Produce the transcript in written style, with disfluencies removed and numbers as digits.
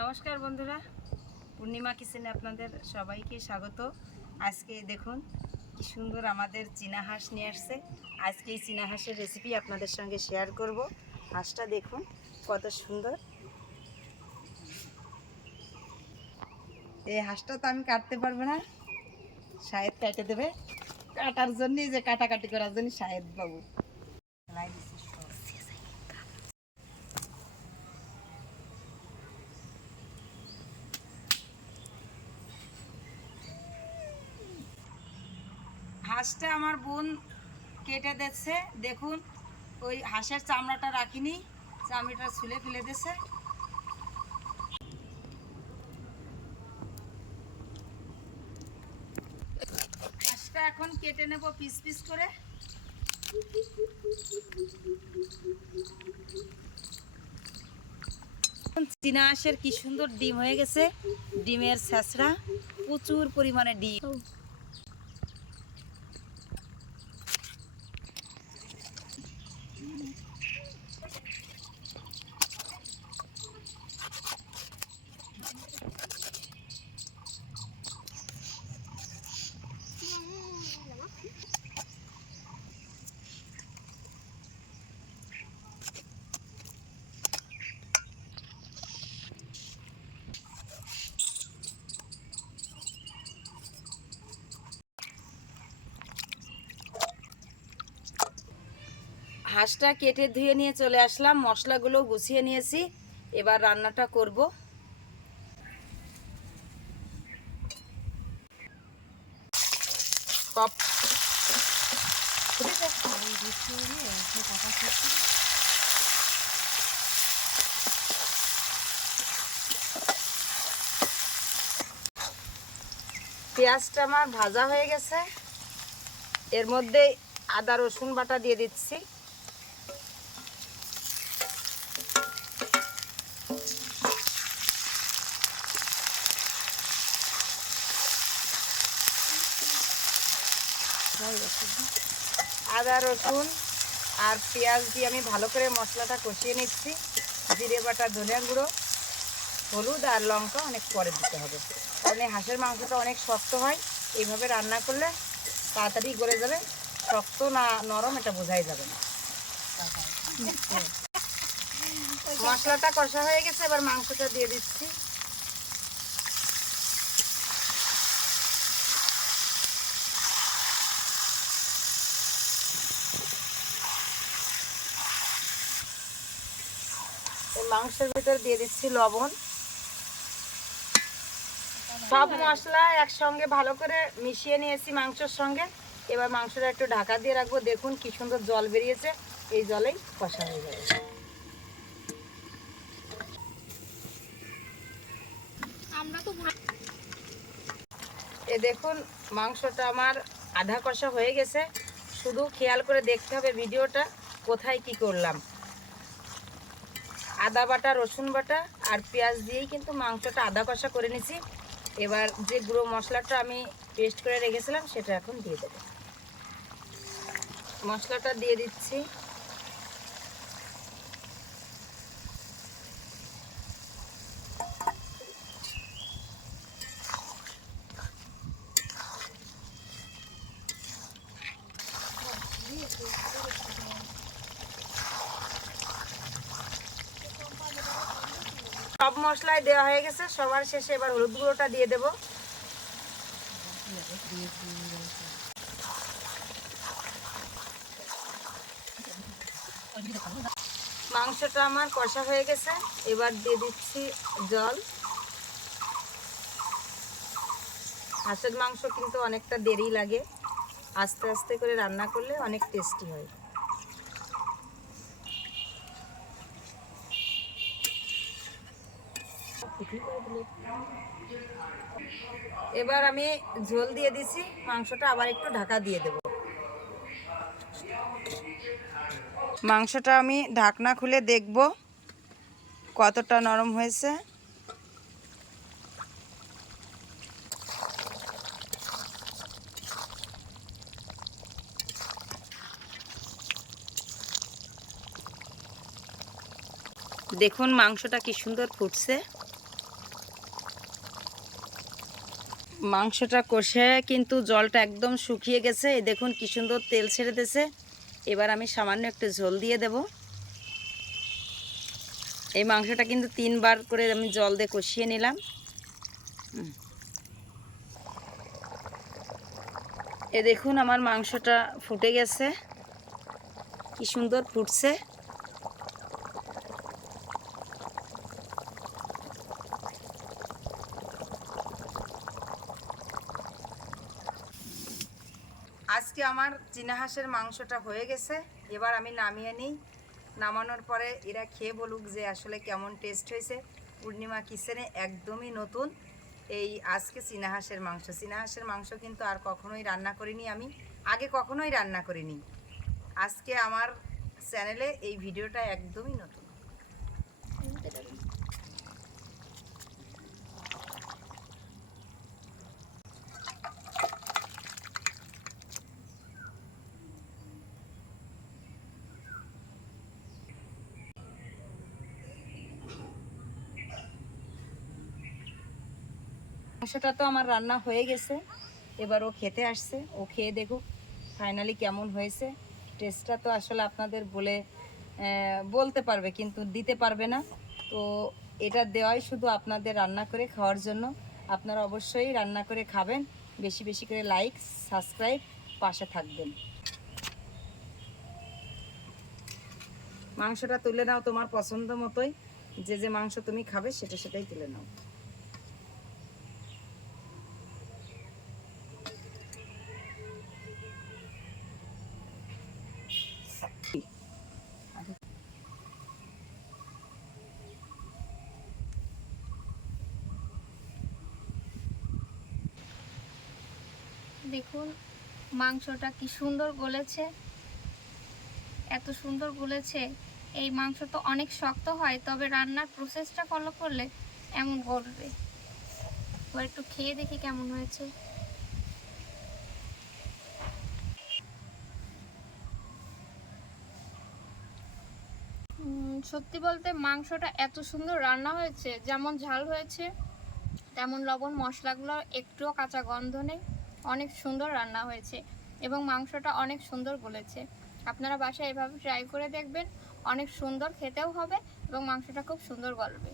নমস্কার বন্ধুরা, পূর্ণিমা কিচেনে আপনাদের সবাইকে স্বাগত। আজকে দেখুন কি সুন্দর আমাদের চীনা হাঁস নিয়ে আসছে। আজকে এই চীনা হাঁসের রেসিপি আপনাদের সঙ্গে শেয়ার করব। হাঁসটা দেখুন কত সুন্দর। এই হাঁসটা তো আমি কাটতে পারবো না, শাহেদ কেটে দেবে। কাটার জন্যই যে কাটাকাটি করার জন্য শাহেদ বাবু হাঁসটা আমার বোন কেটে দিচ্ছে। দেখুন ওই হাঁসের চামড়াটা রাখিনি, চামড়াটা ছুলে ফেলে দিচ্ছে। হাঁসটা এখন কেটে নেব পিস পিস করে। চীনা হাঁসের কি সুন্দর ডিম হয়ে গেছে, ডিমের ছেঁচড়া, প্রচুর পরিমাণে ডিম। হাঁসটা কেটে ধুয়ে নিয়ে চলে আসলাম, মশলাগুলো গুছিয়ে নিয়েছি। এবার রান্নাটা করব। পেঁয়াজটা আমার ভাজা হয়ে গেছে, এর মধ্যে আদা রসুন বাটা দিয়ে দিচ্ছি। আদা রসুন আর পেঁয়াজ দিয়ে আমি ভালো করে মশলাটা কষিয়ে নিচ্ছি। জিরে বাটা, ধনিয়া গুঁড়ো, হলুদ আর লঙ্কা অনেক পরে দিতে হবে, কারণ এই হাঁসের মাংসটা অনেক শক্ত হয়। এইভাবে রান্না করলে তাড়াতাড়ি গলে যাবে, শক্ত না নরম এটা বোঝাই যাবে না। মশলাটা কষা হয়ে গেছে, এবার মাংসটা দিয়ে দিচ্ছি। এই মাংসের ভিতরে দিয়ে দিচ্ছি লবণ। সব মশলা একসঙ্গে ভালো করে মিশিয়ে নিয়েছি মাংসের সঙ্গে। এবার মাংসটা একটু ঢাকা দিয়ে রাখবো। দেখুন কি সুন্দর জল বেরিয়েছে, এই জলেই কষা হয়ে যাবে। এ দেখুন মাংসটা আমার আধা কষা হয়ে গেছে। শুধু খেয়াল করে দেখতে হবে ভিডিওটা কোথায় কি করলাম। আদা বাটা, রসুন বাটা আর পেঁয়াজ দিয়েই কিন্তু মাংসটা আধা কষা করে নিছি। এবার যে গুঁড়ো মশলাটা আমি পেস্ট করে রেখেছিলাম সেটা এখন দিয়ে দেবো। মশলাটা দিয়ে দিচ্ছি। সব মশলাই দেওয়া হয়ে গেছে, সবার শেষে এবার হলুদ গুঁড়োটা দিয়ে দেব। মাংসটা আমার কষা হয়ে গেছে, এবার দিয়ে দিচ্ছি জল। হাঁসের মাংস কিন্তু অনেকটা দেরি লাগে, আস্তে আস্তে করে রান্না করলে অনেক টেস্টি হয়। এবার আমি ঝোল দিয়ে দিছি, মাংসটা আবার একটু ঢাকা দিয়ে দেব। মাংসটা আমি ঢাকনা খুলে দেখব কতটা নরম হয়েছে। দেখুন মাংসটা কি সুন্দর ফুটছে। মাংসটা কষে কিন্তু জলটা একদম শুকিয়ে গেছে। এই দেখুন কি সুন্দর তেল ছেড়ে দিয়েছে। এবার আমি সামান্য একটু ঝোল দিয়ে দেব। এই মাংসটা কিন্তু 3 বার করে আমি জল দিয়ে কষিয়ে নিলাম। এ দেখুন আমার মাংসটা ফুটে গেছে, কি সুন্দর ফুটছে। আজকে আমার চীনা হাঁসের মাংসটা হয়ে গেছে। এবার আমি নামিয়ে নিই। নামানোর পরে এরা খেয়ে বলুক যে আসলে কেমন টেস্ট হয়েছে। পূর্ণিমা কিচেনে একদমই নতুন এই আজকে চীনা হাঁসের মাংস। চীনা হাঁসের মাংস কিন্তু আর কখনোই রান্না করিনি, আমি আগে কখনোই রান্না করিনি। আজকে আমার চ্যানেলে এই ভিডিওটা একদমই নতুন। মাংসটা তো আমার রান্না হয়ে গেছে। এবার ও খেতে আসছে, ও খেয়ে দেখুক ফাইনালি কেমন হয়েছে। টেস্টটা তো আসলে আপনাদের বলতে পারবে কিন্তু দিতে পারবে না। তো এটা দেওয়াই শুধু আপনাদের রান্না করে খাওয়ার জন্য। আপনারা অবশ্যই রান্না করে খাবেন, বেশি বেশি করে লাইক সাবস্ক্রাইব পাশে থাকবেন। মাংসটা তুলে নাও তোমার পছন্দ মতোই, যে যে মাংস তুমি খাবে সেটাই তুলে নাও। দেখুন মাংসটা কি সুন্দর গলেছে, এত সুন্দর গলেছে। এই মাংস তো অনেক শক্ত হয়, তবে রান্নার প্রসেসটা ফলো করলে এমন গলবে। এবার একটু খেয়ে দেখি কেমন হয়েছে। সত্যি বলতে মাংসটা এত সুন্দর রান্না হয়েছে, যেমন ঝাল হয়েছে তেমন লবণ মশলাগুলো একটুও কাঁচা গন্ধ নেই। অনেক সুন্দর রান্না হয়েছে এবং মাংসটা অনেক সুন্দর গলেছে। আপনারা বাসায় এভাবে ট্রাই করে দেখবেন, অনেক সুন্দর খেতেও হবে এবং মাংসটা খুব সুন্দর গলবে।